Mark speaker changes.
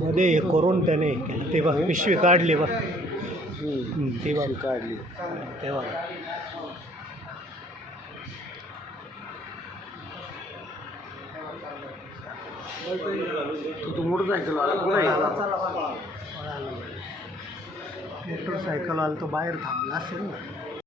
Speaker 1: मध्ये हे करून त्याने केलं. ते बघ पिशवी काढली बघ. ती बघ.
Speaker 2: काढली.
Speaker 1: ते
Speaker 2: तू तू मोटरसायकल आला कुठे
Speaker 1: मोटरसायकल आला तो बाहेर थांबला असेल ना.